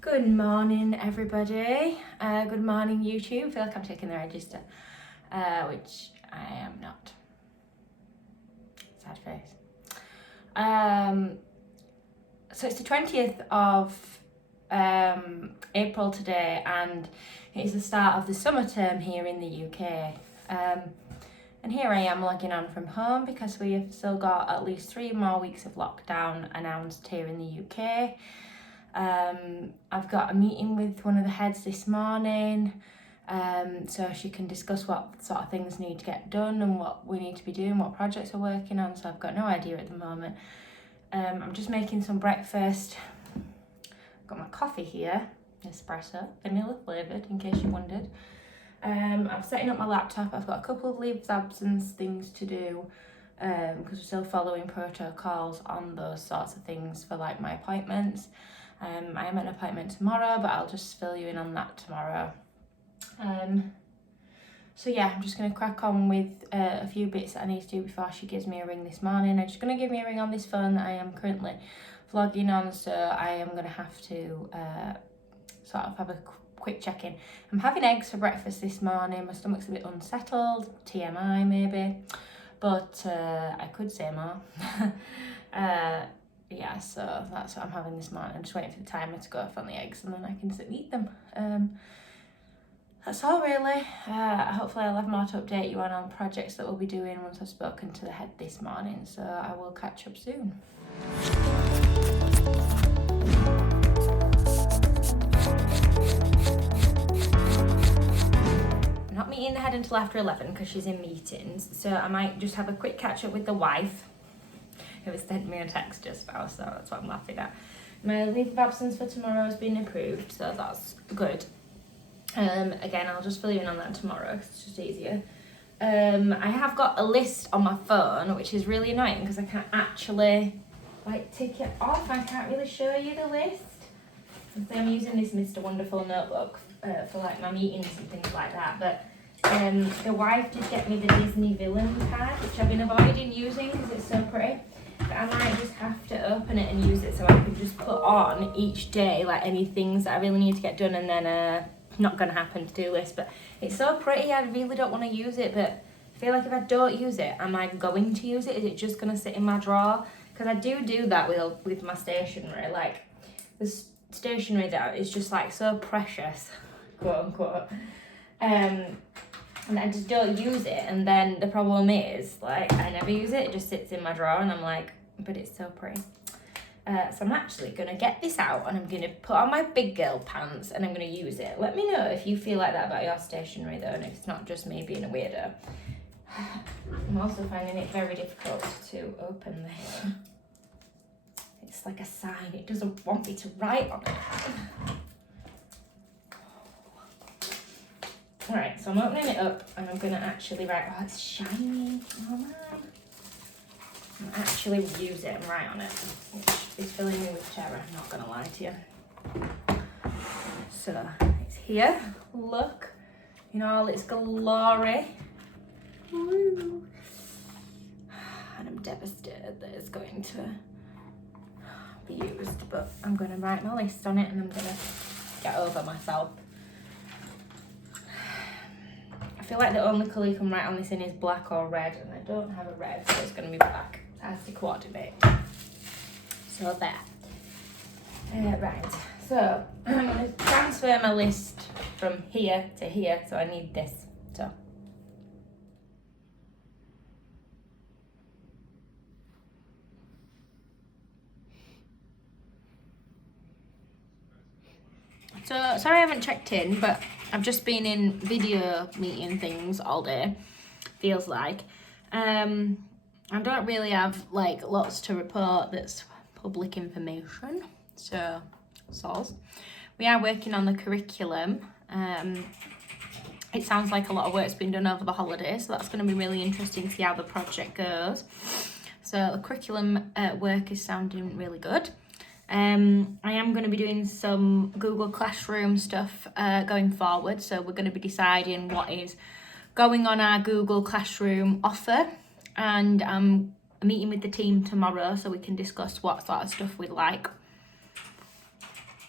Good morning, everybody. Good morning, YouTube. I feel like I'm taking the register, which I am not. Sad face. So it's the 20th of April today, and it is the start of the summer term here in the UK. And here I am logging on from home because we have still got at least 3 more weeks of lockdown announced here in the UK. I've got a meeting with one of the heads this morning, so she can discuss what sort of things need to get done and what we need to be doing, what projects we're working on, so I've got no idea at the moment. I'm just making some breakfast. I've got my coffee here, espresso, vanilla flavoured, in case you wondered. I'm setting up my laptop. I've got a couple of leave of absence things to do, because we're still following protocols on those sorts of things for like my appointments. I am at an appointment tomorrow, but I'll just fill you in on that tomorrow. So yeah, I'm just going to crack on with a few bits that I need to do before she gives me a ring this morning. I'm just going to give me a ring on this phone that I am currently vlogging on, so I am going to have to sort of have a quick check-in. I'm having eggs for breakfast this morning. My stomach's a bit unsettled, TMI maybe, but I could say more. Yeah, so that's what I'm having this morning. I'm just waiting for the timer to go off on the eggs and then I can sit and eat them. That's all really. Hopefully I'll have more to update you on projects that we'll be doing once I've spoken to the head this morning, so I will catch up soon. I'm not meeting the head until after 11 because she's in meetings, so I might just have a quick catch up with the wife, who has sent me a text just now, so that's what I'm laughing at. My leave of absence for tomorrow has been approved, so that's good. Again, I'll just fill you in on that tomorrow because it's just easier. I have got a list on my phone, which is really annoying because I can't actually like tick it off. I can't really show you the list. So I'm using this Mr. Wonderful notebook for like my meetings and things like that, but the wife did get me the Disney villain card, which I've been avoiding using because it's so pretty. But I might just have to open it and use it so I can just put on each day like any things that I really need to get done, and then not going to happen to-do list. But it's so pretty, I really don't want to use it, but I feel like if I don't use it, am I going to use it? Is it just going to sit in my drawer? Because I do that with my stationery. Like the stationery that is just like so precious, quote unquote. And I just don't use it, and then the problem is like I never use it. It just sits in my drawer and I'm like, but it's so pretty. So I'm actually going to get this out and I'm going to put on my big girl pants and I'm going to use it. Let me know if you feel like that about your stationery though, and if it's not just me being a weirdo. I'm also finding it very difficult to open this. It's like a sign. It doesn't want me to write on it. Alright, so I'm opening it up and I'm going to actually write. Oh, it's shiny. Oh man. And actually use it and write on it, which is filling me with terror, I'm not going to lie to you. So, it's here. Look. In all its glory. Woo. And I'm devastated that it's going to be used, but I'm going to write my list on it and I'm going to get over myself. I feel like the only colour you can write on this in is black or red, and I don't have a red, so it's going to be black. I have to coordinate. So there. Right, so I'm going to transfer my list from here to here, so I need this. So sorry I haven't checked in, but I've just been in video meeting things all day, feels like. I don't really have like lots to report that's public information, so soz. We are working on the curriculum. It sounds like a lot of work's been done over the holidays, so that's going to be really interesting to see how the project goes. So the curriculum work is sounding really good. I am going to be doing some Google Classroom stuff going forward, so we're going to be deciding what is going on our Google Classroom offer, and I'm meeting with the team tomorrow so we can discuss what sort of stuff we'd like.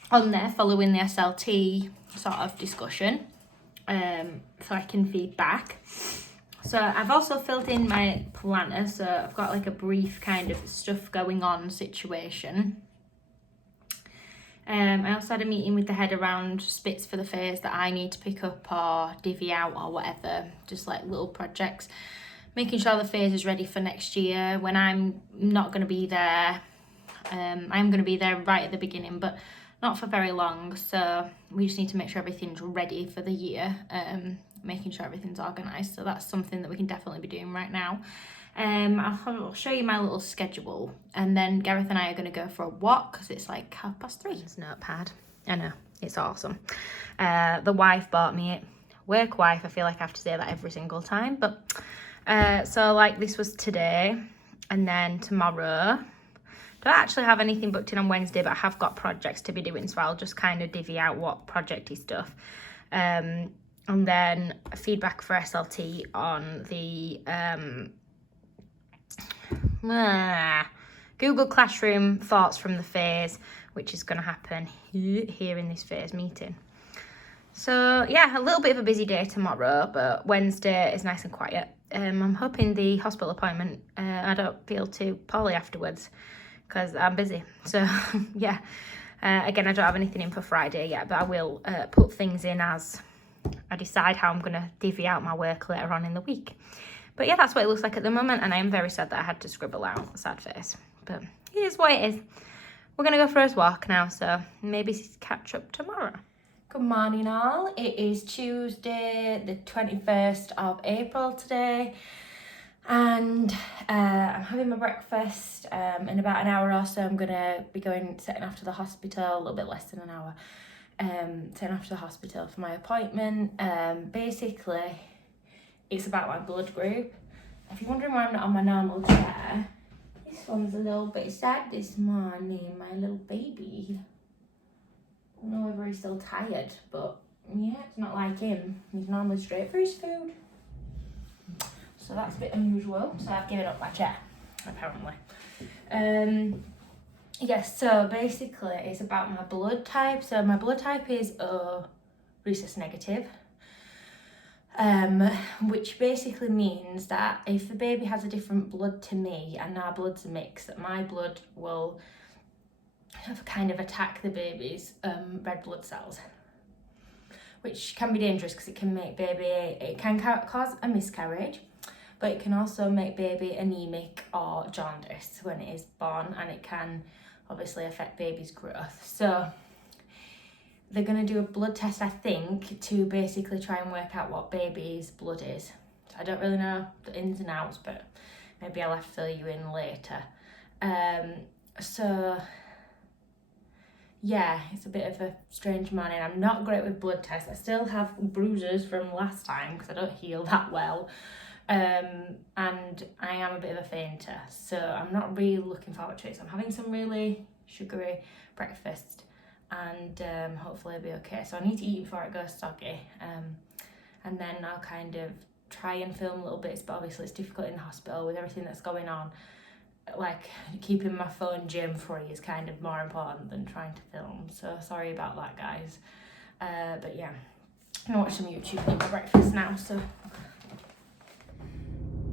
on there following the SLT sort of discussion, so I can feed back. So I've also filled in my planner, so I've got like a brief kind of stuff going on situation. I also had a meeting with the head around bits for the phase that I need to pick up or divvy out or whatever, just like little projects, making sure the phase is ready for next year when I'm not going to be there. I'm going to be there right at the beginning, but not for very long, so we just need to make sure everything's ready for the year, making sure everything's organised. So that's something that we can definitely be doing right now. I'll show you my little schedule, and then Gareth and I are going to go for a walk because it's like 3:30. This notepad, I know, it's awesome. The wife bought me it. Work wife, I feel like I have to say that every single time, but so like this was today, and then tomorrow. Don't actually have anything booked in on Wednesday, but I have got projects to be doing, so I'll just kind of divvy out what projecty stuff. And then feedback for SLT on the Google Classroom thoughts from the phase, which is going to happen here in this phase meeting. So yeah, a little bit of a busy day tomorrow, but Wednesday is nice and quiet. I'm hoping the hospital appointment, I don't feel too poorly afterwards because I'm busy. So yeah, again, I don't have anything in for Friday yet, but I will put things in as I decide how I'm going to divvy out my work later on in the week. But yeah, that's what it looks like at the moment, and I am very sad that I had to scribble out a sad face. But it is what it is. We're going to go for a walk now, so maybe catch up tomorrow. Good morning all. It is Tuesday the 21st of April today, and I'm having my breakfast. In about an hour or so I'm going to be setting off to the hospital, a little bit less than an hour, setting off to the hospital for my appointment. Basically, it's about my blood group. If you're wondering why I'm not on my normal chair, this one's a little bit sad this morning, my little baby. I don't know whether he's still tired, but yeah, it's not like him. He's normally straight for his food. So that's a bit unusual. So I've given up my chair, apparently. Yes, so basically it's about my blood type. So my blood type is O rhesus negative. Which basically means that if the baby has a different blood to me and our blood's a mix, that my blood will kind of attack the baby's red blood cells, which can be dangerous because it can make it can cause a miscarriage, but it can also make baby anemic or jaundice when it is born, and it can obviously affect baby's growth. So they're going to do a blood test, I think, to basically try and work out what baby's blood is. So I don't really know the ins and outs, but maybe I'll have to fill you in later. So yeah, it's a bit of a strange morning. I'm not great with blood tests. I still have bruises from last time because I don't heal that well. And I am a bit of a fainter, so I'm not really looking forward to it. So I'm having some really sugary breakfast, and hopefully I'll be okay. So I need to eat before it goes soggy, and then I'll kind of try and film little bits, but obviously it's difficult in the hospital with everything that's going on. Like, keeping my phone germ free is kind of more important than trying to film, so sorry about that, guys. But yeah, I'm gonna watch some YouTube and eat my breakfast now. So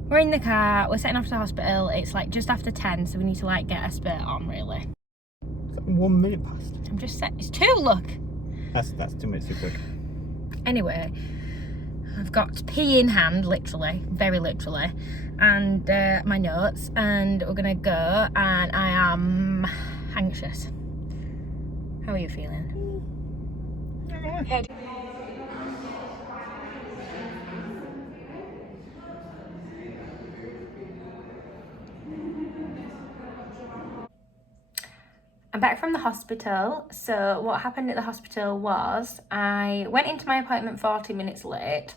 we're in the car, we're setting off to the hospital. It's like just after 10, so we need to like get a spurt on, really. 1 minute past. I'm just set. It's 2, look. That's 2 minutes too quick. Anyway, I've got pee in hand, literally, very literally, and my notes, and we're gonna go, and I am anxious. How are you feeling? I'm back from the hospital. So what happened at the hospital was I went into my appointment 40 minutes late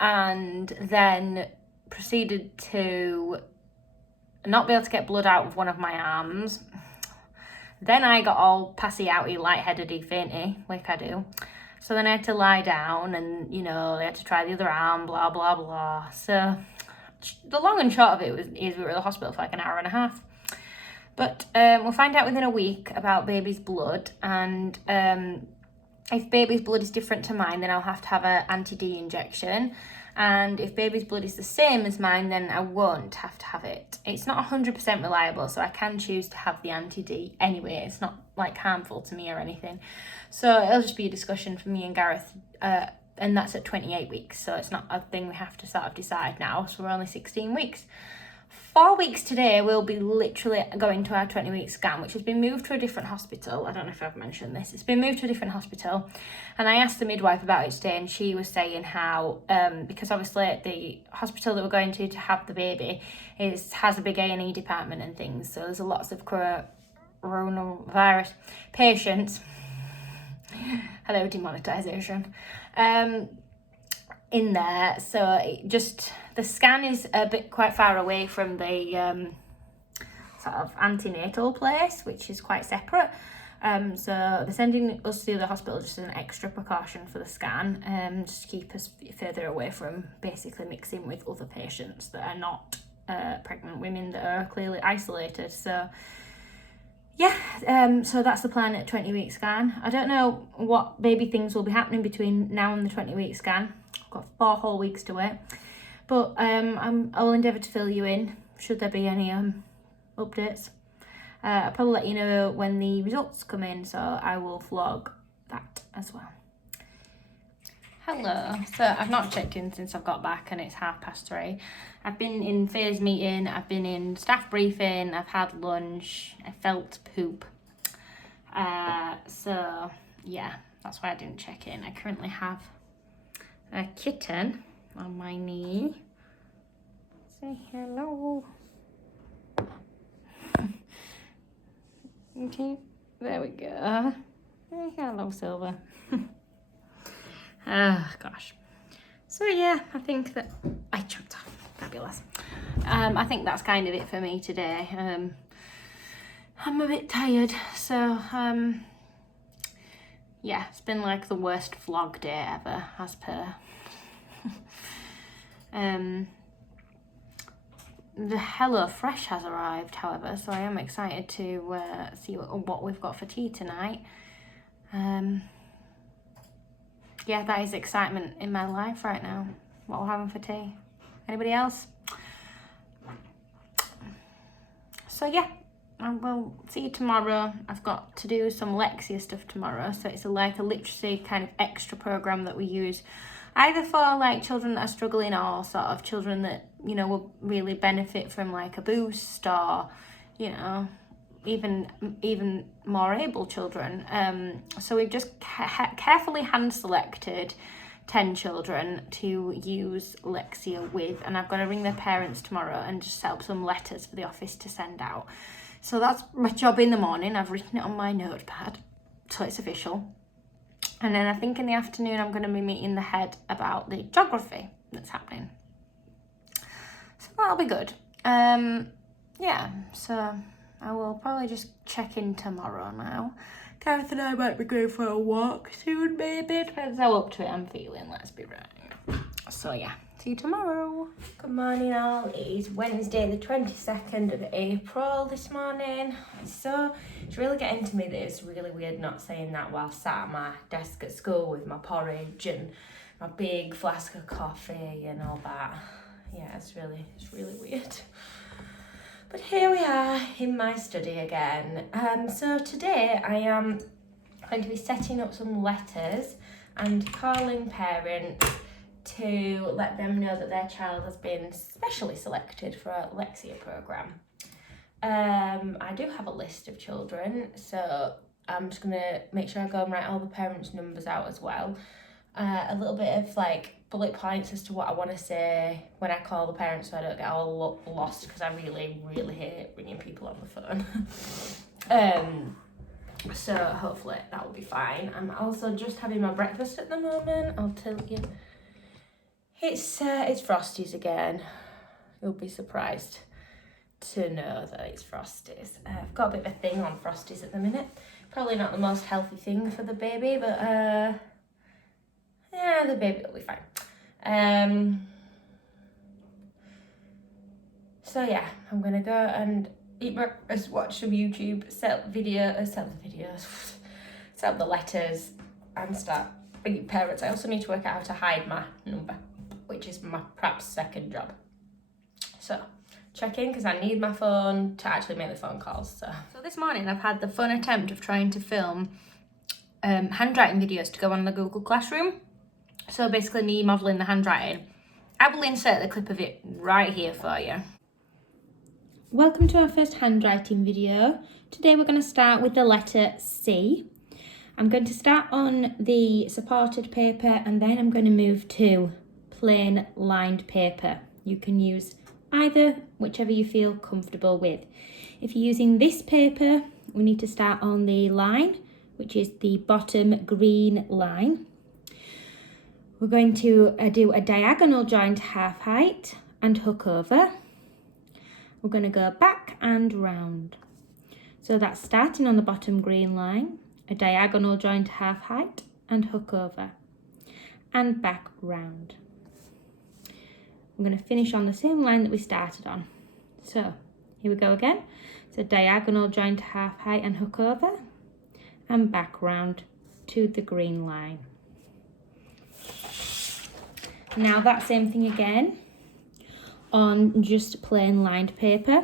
and then proceeded to not be able to get blood out of one of my arms. Then I got all passy-outy, lightheadedy, fainty, like I do. So then I had to lie down and, you know, they had to try the other arm, blah, blah, blah. So the long and short of it is we were at the hospital for like an hour and a half. But we'll find out within a week about baby's blood, and if baby's blood is different to mine, then I'll have to have an anti-D injection. And if baby's blood is the same as mine, then I won't have to have it. It's not 100% reliable, so I can choose to have the anti-D anyway. It's not like harmful to me or anything. So it'll just be a discussion for me and Gareth, and that's at 28 weeks. So it's not a thing we have to sort of decide now. So we're only 16 weeks. 4 weeks today, we'll be literally going to our 20-week scan, which has been moved to a different hospital. I don't know if I've mentioned this. It's been moved to a different hospital. And I asked the midwife about it today, and she was saying how, because obviously the hospital that we're going to have the baby has a big A&E department and things. So there's lots of coronavirus patients. Hello, demonetisation. In there. So the scan is a bit quite far away from the sort of antenatal place, which is quite separate. So they're sending us to the hospital just as an extra precaution for the scan, just to keep us further away from basically mixing with other patients that are not pregnant women that are clearly isolated. So yeah, so that's the plan at 20-week scan. I don't know what baby things will be happening between now and the 20-week scan. I've got 4 whole weeks to wait. But I'll endeavour to fill you in should there be any updates. I'll probably let you know when the results come in, so I will vlog that as well. Hello. So I've not checked in since I've got back, and it's 3:30. I've been in phase meeting, I've been in staff briefing, I've had lunch, I felt poop. So yeah, that's why I didn't check in. I currently have a kitten on my knee. Say hello. Okay, there we go. Hey, hello, Silver. Oh gosh. So yeah, I think that I choked off. Fabulous. I think that's kind of it for me today. I'm a bit tired, so yeah, it's been like the worst vlog day ever, as per. The Hello Fresh has arrived, however, so I am excited to see what we've got for tea tonight. Yeah, that is excitement in my life right now. What we're having for tea. Anybody else? So yeah, I will see you tomorrow. I've got to do some Lexia stuff tomorrow, so it's like a literacy kind of extra program that we use either for like children that are struggling or sort of children that, you know, will really benefit from like a boost, or, you know, even more able children. So we've just carefully hand selected 10 children to use Lexia with, and I've got to ring their parents tomorrow and just set up some letters for the office to send out. So that's my job in the morning. I've written it on my notepad, so it's official. And then I think in the afternoon I'm going to be meeting the head about the geography that's happening. So that'll be good. Yeah, so I will probably just check in tomorrow now. Gareth and I might be going for a walk soon, maybe. Depends how up to it I'm feeling, let's be right. So yeah, see you tomorrow. Good morning all. It is Wednesday the 22nd of April this morning. So it's really getting to me that it's really weird not saying that while sat at my desk at school with my porridge and my big flask of coffee and all that. Yeah, it's really weird. But here we are in my study again. So today I am going to be setting up some letters and calling parents to let them know that their child has been specially selected for a Lexia programme. I do have a list of children, so I'm just going to make sure I go and write all the parents' numbers out as well. A little bit of like bullet points as to what I want to say when I call the parents, so I don't get all lost, because I really hate ringing people on the phone. So hopefully that will be fine. I'm also just having my breakfast at the moment. I'll tell you, it's Frosties again. You'll be surprised to know that it's Frosties. I've got a bit of a thing on Frosties at the minute. Probably not the most healthy thing for the baby, but yeah, the baby will be fine. So yeah, I'm gonna go and eat breakfast, watch some YouTube, set up the videos, set up the letters, and start ringing parents. I also need to work out how to hide my number, which is my perhaps second job. So check in because I need my phone to actually make the phone calls. So this morning I've had the fun attempt of trying to film handwriting videos to go on the Google Classroom. So basically me modelling the handwriting. I will insert the clip of it right here for you. Welcome to our first handwriting video. Today we're going to start with the letter C. I'm going to start on the supported paper and then I'm going to move to plain lined paper. You can use either, whichever you feel comfortable with. If you're using this paper, we need to start on the line, which is the bottom green line. We're going to do a diagonal joint half height and hook over. We're going to go back and round. So that's starting on the bottom green line, a diagonal joint half height and hook over, and back round. I'm going to finish on the same line that we started on. So here we go again. So diagonal joint half height and hook over, and back round to the green line. Now that same thing again on just plain lined paper.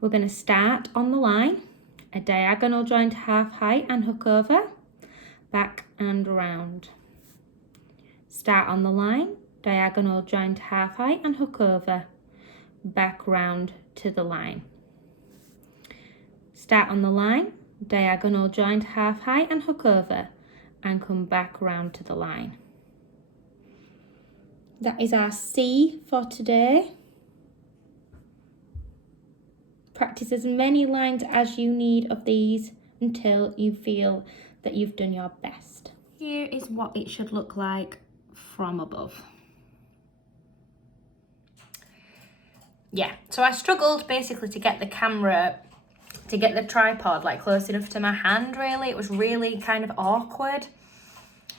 We're going to start on the line, a diagonal joint half height and hook over, back and round. Start on the line, diagonal joint half height and hook over, back round to the line. Start on the line, diagonal joint half height and hook over, and come back round to the line. That is our C for today. Practice as many lines as you need of these until you feel that you've done your best. Here is what it should look like from above. Yeah, so I struggled basically to get the camera, to get the tripod like close enough to my hand really. It was really kind of awkward.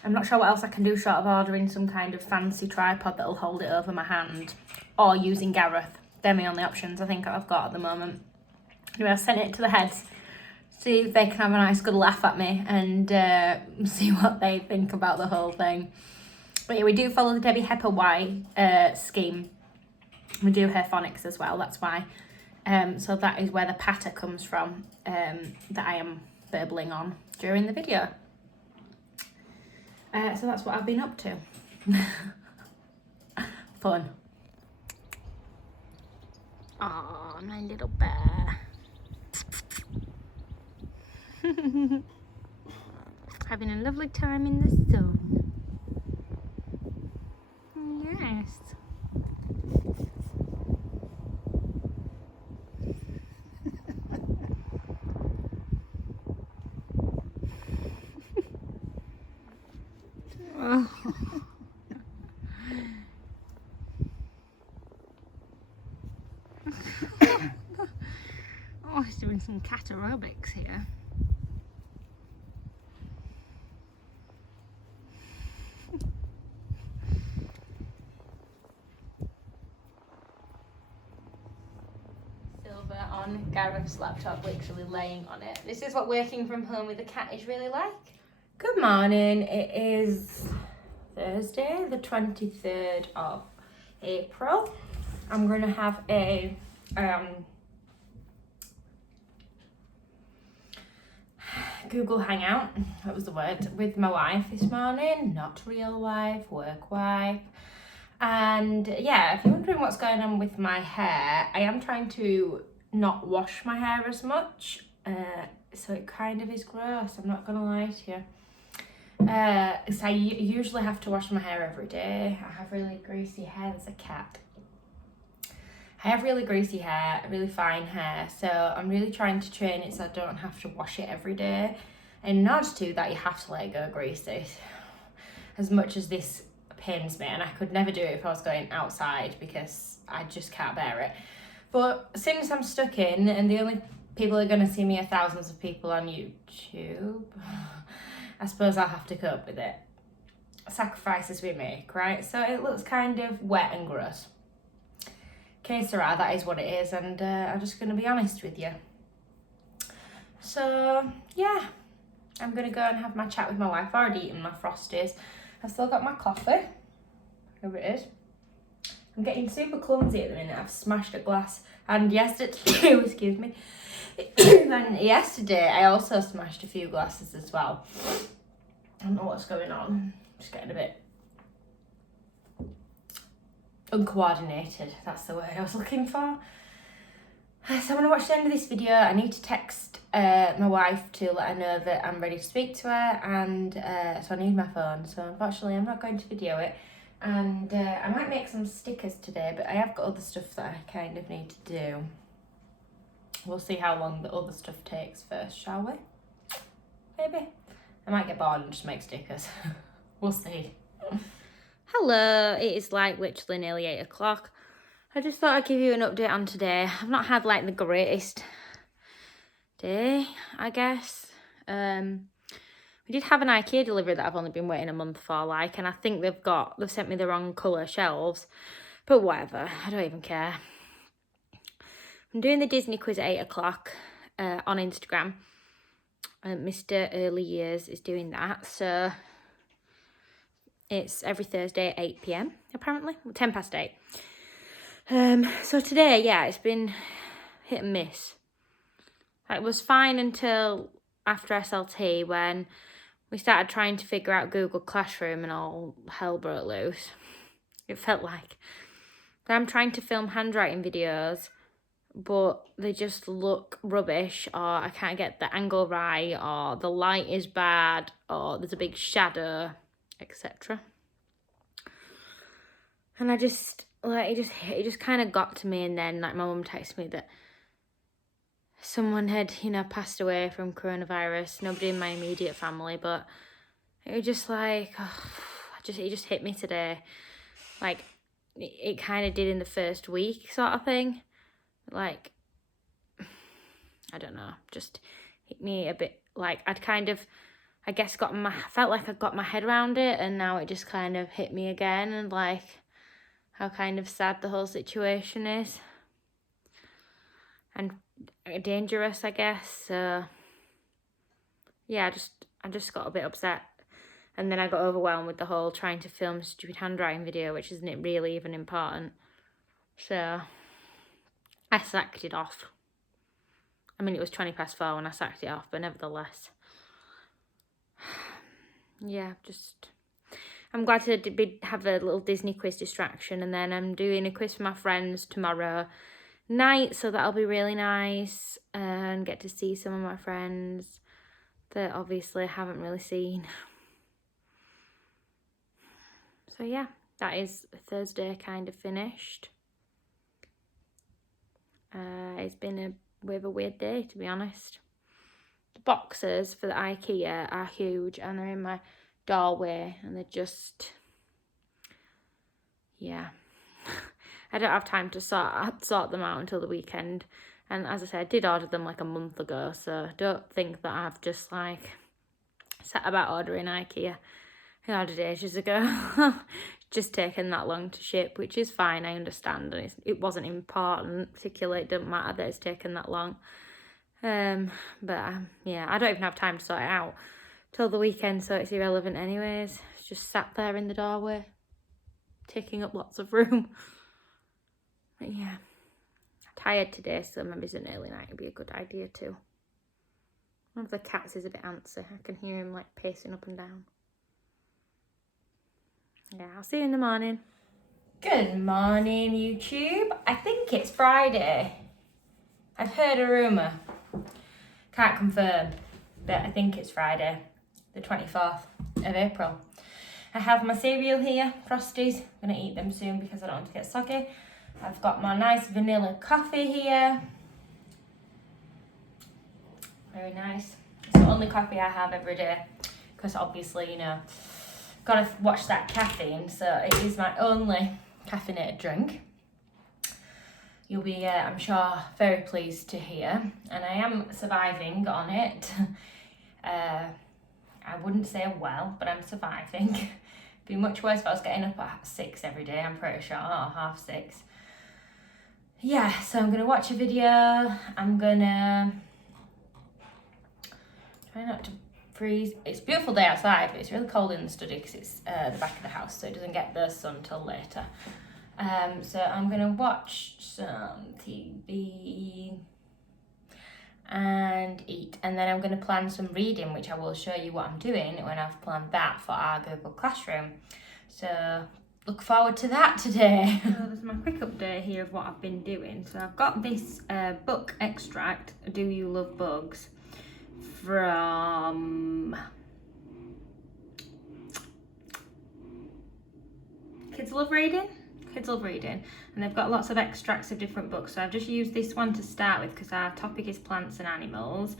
I'm not sure what else I can do short of ordering some kind of fancy tripod that'll hold it over my hand, or using Gareth. They're my only options I think I've got at the moment. Anyway, I've sent it to the heads, see if they can have a nice good laugh at me and see what they think about the whole thing. But yeah, we do follow the Debbie Hepper Y scheme. We do her phonics as well, that's why. So that is where the patter comes from that I am burbling on during the video. So that's what I've been up to. Fun. Oh, my little bear. Having a lovely time in the sun. Yes. Oh, he's doing some cat aerobics here. Silver on Gareth's laptop, literally laying on it. This is what working from home with a cat is really like. Good morning, it is Thursday, the 23rd of April. I'm going to have a Google Hangout, that was the word, with my wife this morning. Not real wife, work wife. And yeah, if you're wondering what's going on with my hair, I am trying to not wash my hair as much, so it kind of is gross, I'm not gonna lie to you. So I usually have to wash my hair every day. I have really greasy hair, there's a cat. I have really greasy hair, really fine hair, so I'm really trying to train it so I don't have to wash it every day. And in order to do that, you have to let it go greasy. As much as this pains me, and I could never do it if I was going outside because I just can't bear it. But since I'm stuck in, and the only people who are going to see me are thousands of people on YouTube, I suppose I'll have to cope with it. Sacrifices we make, right? So it looks kind of wet and gross. Que sera, that is what it is, and I'm just going to be honest with you. So, yeah, I'm going to go and have my chat with my wife. I've already eaten my Frosties. I've still got my coffee. Here it is. I'm getting super clumsy at the minute. I've smashed a glass, and yesterday, excuse me, and yesterday I also smashed a few glasses as well. I don't know what's going on. Just getting a bit uncoordinated. That's the word I was looking for. So I'm going to watch the end of this video. I need to text my wife to let her know that I'm ready to speak to her, and so I need my phone. So unfortunately I'm not going to video it, and I might make some stickers today, but I have got other stuff that I kind of need to do. We'll see how long the other stuff takes first, shall we? Maybe. I might get bored and just make stickers. We'll see. Hello, it is like literally nearly 8 o'clock. I just thought I'd give you an update on today. I've not had like the greatest day, I guess. We did have an IKEA delivery that I've only been waiting a month for, like, and I think they've sent me the wrong colour shelves, but whatever, I don't even care. I'm doing the Disney quiz at 8 o'clock on Instagram. Mr. Early Years is doing that, so it's every Thursday at 8 p.m, apparently, 10 past 8. So today, yeah, it's been hit and miss. It was fine until after SLT when we started trying to figure out Google Classroom and all hell broke loose. It felt like I'm trying to film handwriting videos, but they just look rubbish, or I can't get the angle right, or the light is bad, or there's a big shadow, etc. And I just, like, it just kind of got to me, and then, like, my mum texted me that someone had, passed away from coronavirus. Nobody in my immediate family, but it was just like, it just hit me today. Like, it kind of did in the first week sort of thing. Like, I don't know, just hit me a bit, like, I'd kind of, I guess, felt like I got my head around it, and now it just kind of hit me again, and like, how kind of sad the whole situation is. And dangerous, I guess. So yeah, I just got a bit upset, and then I got overwhelmed with the whole trying to film a stupid handwriting video, which isn't really even important. So I sacked it off. I mean, it was 20 past 4 when I sacked it off, but nevertheless, yeah, I'm glad to have a little Disney quiz distraction, and then I'm doing a quiz for my friends tomorrow night, so that'll be really nice, and get to see some of my friends that obviously I haven't really seen. So yeah, that is Thursday kind of finished. It's been a bit of a weird day, to be honest. The boxes for the IKEA are huge, and they're in my doorway, and they're just, yeah. I don't have time to sort them out until the weekend. And as I said, I did order them like a month ago, so don't think that I've just like set about ordering IKEA. I ordered ages ago. Just taken that long to ship, which is fine, I understand. And it wasn't important, particularly, it doesn't matter that it's taken that long. But yeah, I don't even have time to sort it out till the weekend, so it's irrelevant anyways. It's just sat there in the doorway, taking up lots of room. But yeah, tired today, so maybe it's an early night would be a good idea too. One of the cats is a bit antsy. I can hear him like pacing up and down. Yeah, I'll see you in the morning. Good morning, YouTube. I think it's Friday. I've heard a rumour. Can't confirm, but I think it's Friday, the 24th of April. I have my cereal here, Frosties. I'm going to eat them soon because I don't want to get soggy. I've got my nice vanilla coffee here. Very nice. It's the only coffee I have every day because obviously, gotta watch that caffeine, so it is my only caffeinated drink. You'll be, I'm sure, very pleased to hear, and I am surviving on it. I wouldn't say well, but I'm surviving. It'd be much worse if I was getting up at 6 every day, I'm pretty sure, or 6:30. yeah, so I'm gonna watch a video. I'm gonna try not to freeze. It's a beautiful day outside, but it's really cold in the study because it's the back of the house, so it doesn't get the sun till later. So I'm gonna watch some TV and eat, and then I'm gonna plan some reading, which I will show you what I'm doing when I've planned that for our Google Classroom. So look forward to that today. So there's my quick update here of what I've been doing. So I've got this book extract, Do You Love Bugs, from Kids Love Reading, and they've got lots of extracts of different books. So I've just used this one to start with because our topic is plants and animals.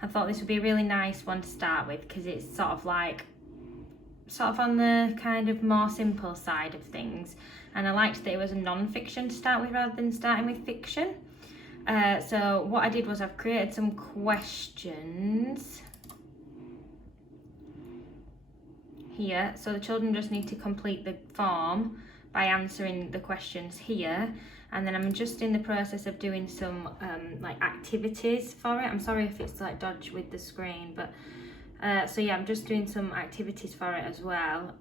I thought this would be a really nice one to start with because it's sort of on the kind of more simple side of things, and I liked that it was a non-fiction to start with rather than starting with fiction. So what I did was I've created some questions here, so the children just need to complete the form by answering the questions here, and then I'm just in the process of doing some like activities for it. I'm sorry if it's like dodgy with the screen, but so yeah, I'm just doing some activities for it as well,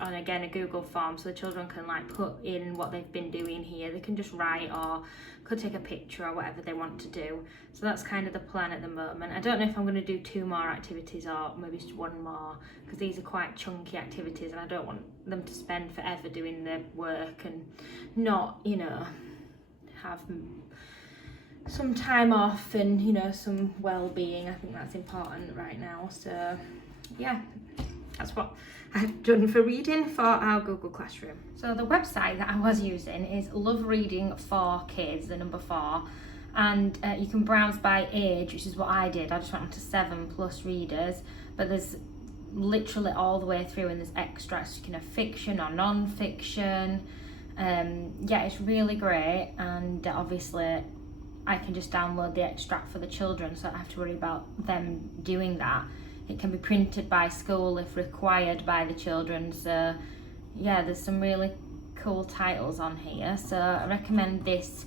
on again a Google form, so the children can like put in what they've been doing here. They can just write or could take a picture or whatever they want to do. So that's kind of the plan at the moment. I don't know if I'm going to do 2 more activities or maybe just 1 more, because these are quite chunky activities and I don't want them to spend forever doing their work and not, you know, have some time off and, you know, some well-being. I think that's important right now. So yeah, that's what I've done for reading for our Google Classroom. So the website that I was using is Love Reading for Kids, the number 4, and you can browse by age, which is what I did. I just went on to 7+ readers, but there's literally all the way through, and there's extracts, you know, fiction or non-fiction. Yeah, it's really great, and obviously I can just download the extract for the children, so I don't have to worry about them doing that. It can be printed by school if required by the children. So yeah, there's some really cool titles on here. So I recommend this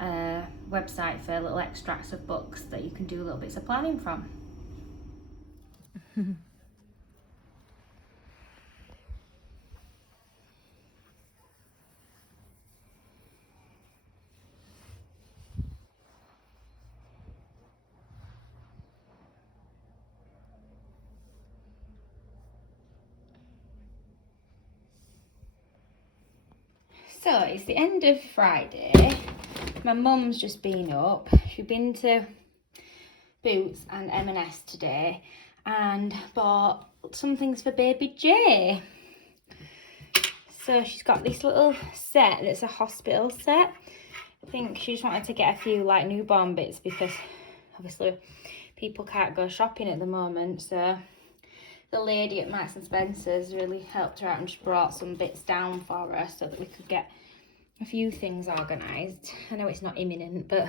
website for little extracts of books that you can do little bits of planning from. So it's the end of Friday. My mum's just been up. She's been to Boots and M&S today and bought some things for baby Jay. So she's got this little set that's a hospital set. I think she just wanted to get a few like newborn bits because obviously people can't go shopping at the moment. So the lady at Marks and Spencer's really helped her out and just brought some bits down for her so that we could get a few things organised. I know it's not imminent, but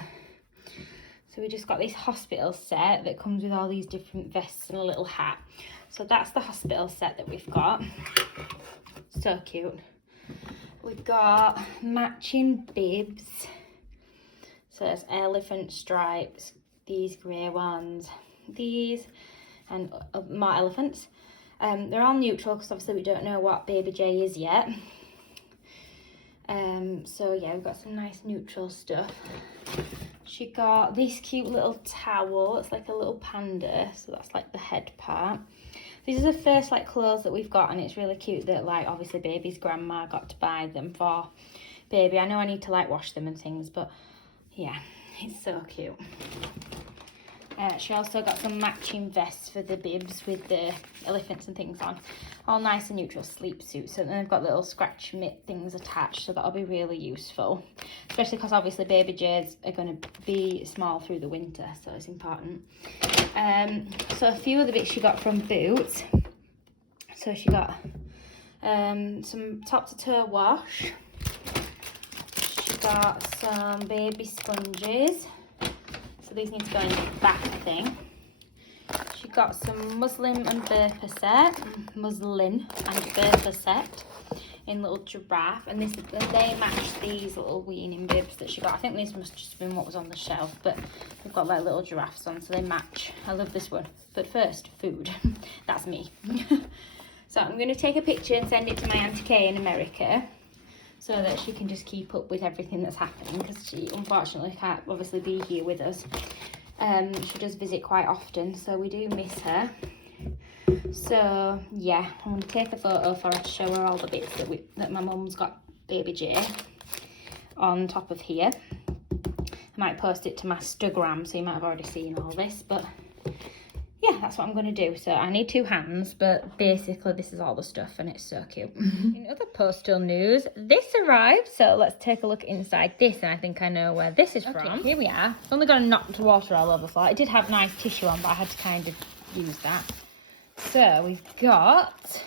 so we just got this hospital set that comes with all these different vests and a little hat. So that's the hospital set that we've got. So cute. We've got matching bibs. So there's elephant stripes, these grey ones, these, and more elephants. They're all neutral because obviously we don't know what baby J is yet. So yeah, we've got some nice neutral stuff. She got this cute little towel. It's like a little panda, so that's like the head part. These are the first like clothes that we've got, and it's really cute that like obviously baby's grandma got to buy them for baby. I know I need to like wash them and things, but yeah, it's so cute. She also got some matching vests for the bibs with the elephants and things on. All nice and neutral sleep suits. And then they've got little scratch mitt things attached, so that'll be really useful. Especially because obviously baby Jays are going to be small through the winter, so it's important. So a few of the bits she got from Boots. So she got some top to toe wash. She got some baby sponges. So these need to go in the back, I think. She got some muslin and burper set in little giraffe, and they match these little weaning bibs that she got. I think this must just have been what was on the shelf, but they've got like little giraffes on, so they match. I love this one. But first, food. That's me. So I'm going to take a picture and send it to my Auntie Kay in America, so that she can just keep up with everything that's happening, because she unfortunately can't obviously be here with us. She does visit quite often, so we do miss her. So yeah, I'm going to take a photo for her to show her all the bits that my mum's got baby J on top of here. I might post it to my Instagram, so you might have already seen all this, but yeah, that's what I'm going to do. So I need 2 hands, but basically this is all the stuff and it's so cute. In other postal news, this arrived, so let's take a look inside this, and I think I know where this is from. Here we are. It's only got knocked water all over the floor. It did have nice tissue on, but I had to kind of use that. So we've got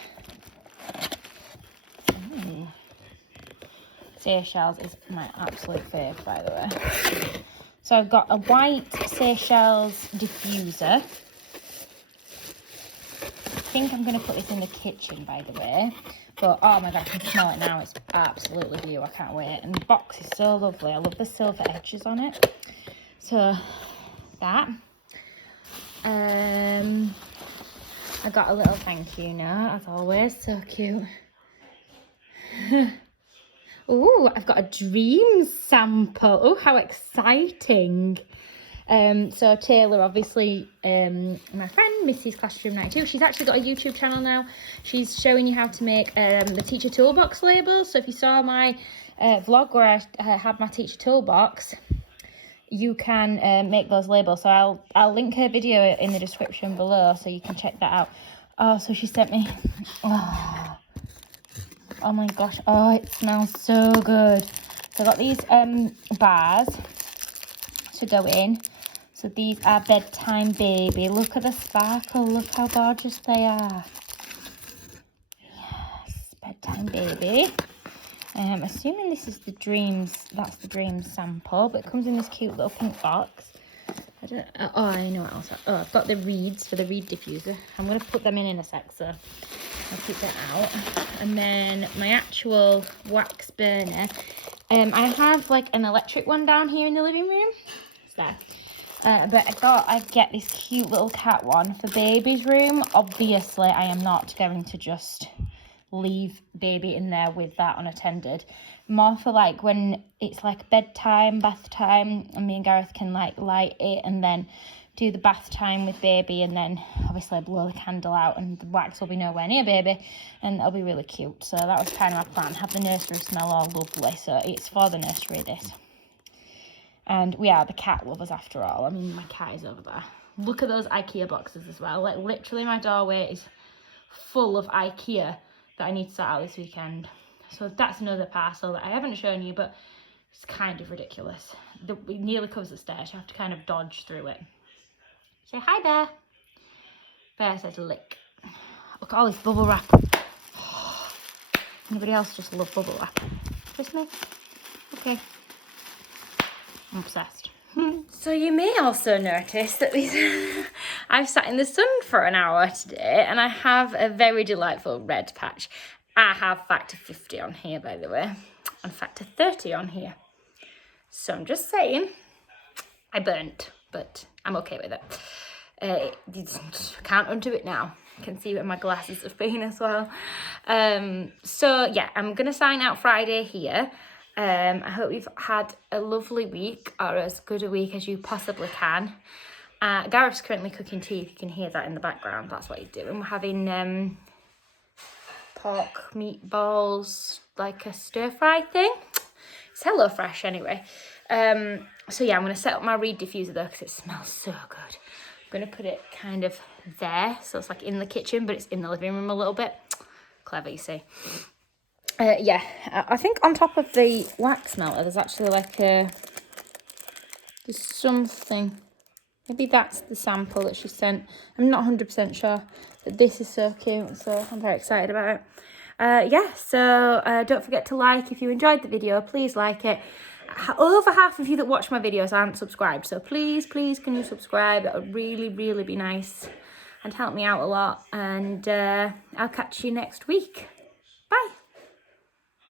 Seychelles is my absolute fave, by the way. So I've got a white Seychelles diffuser. I think I'm going to put this in the kitchen, by the way. But oh my god, I can smell it now. It's absolutely beautiful. I can't wait. And the box is so lovely. I love the silver edges on it. So that. I got a little thank you note, as always. So cute. Ooh, I've got a dream sample. Oh, how exciting. So Taylor, obviously, my friend, Mrs. Classroom 92, she's actually got a YouTube channel now. She's showing you how to make the teacher toolbox labels. So if you saw my vlog where I had my teacher toolbox, you can make those labels. So I'll link her video in the description below, so you can check that out. Oh, so she sent me, oh my gosh, oh, it smells so good. So I got these bars to go in. So these are Bedtime Baby. Look at the sparkle, look how gorgeous they are. Yes, Bedtime Baby. Assuming this is the Dreams, that's the Dreams sample, but it comes in this cute little pink box. I know what else. Oh, I've got the reeds for the reed diffuser. I'm going to put them in a sec, so I'll keep that out. And then my actual wax burner. I have like an electric one down here in the living room. It's there. But I thought I'd get this cute little cat one for baby's room. Obviously, I am not going to just leave baby in there with that unattended. More for like when it's like bedtime, bath time, and me and Gareth can like light it and then do the bath time with baby, and then obviously blow the candle out and the wax will be nowhere near baby, and it'll be really cute. So that was kind of my plan, have the nursery smell all lovely. So it's for the nursery, this. And we are the cat lovers after all. I mean, my cat is over there. Look at those IKEA boxes as well. Like literally my doorway is full of IKEA that I need to sort out this weekend. So that's another parcel that I haven't shown you, but it's kind of ridiculous. It nearly covers the stairs. You have to kind of dodge through it. Say hi, Bear. Bear says lick. Look at all this bubble wrap. Anybody else just love bubble wrap? Just me? Okay. I'm obsessed. So you may also notice that I've sat in the sun for an hour today, and I have a very delightful red patch. I have factor 50 on here, by the way, and factor 30 on here. So I'm just saying, I burnt, but I'm okay with it. Can't undo it now. I can see where my glasses have been as well. So yeah, I'm going to sign out Friday here. I hope you've had a lovely week, or as good a week as you possibly can. Gareth's currently cooking tea, if you can hear that in the background. That's what he's doing. We're having pork meatballs, like a stir fry thing. It's Hello Fresh anyway. So yeah, I'm going to set up my reed diffuser though, because it smells so good. I'm going to put it kind of there, so it's like in the kitchen, but it's in the living room a little bit. Clever, you see. Yeah, I think on top of the wax melter, there's actually like there's something. Maybe that's the sample that she sent. I'm not 100% sure, but this is so cute, so I'm very excited about it. Yeah, so don't forget to like if you enjoyed the video. Please like it. Over half of you that watch my videos aren't subscribed, so please can you subscribe? It would really, really be nice and help me out a lot. And I'll catch you next week.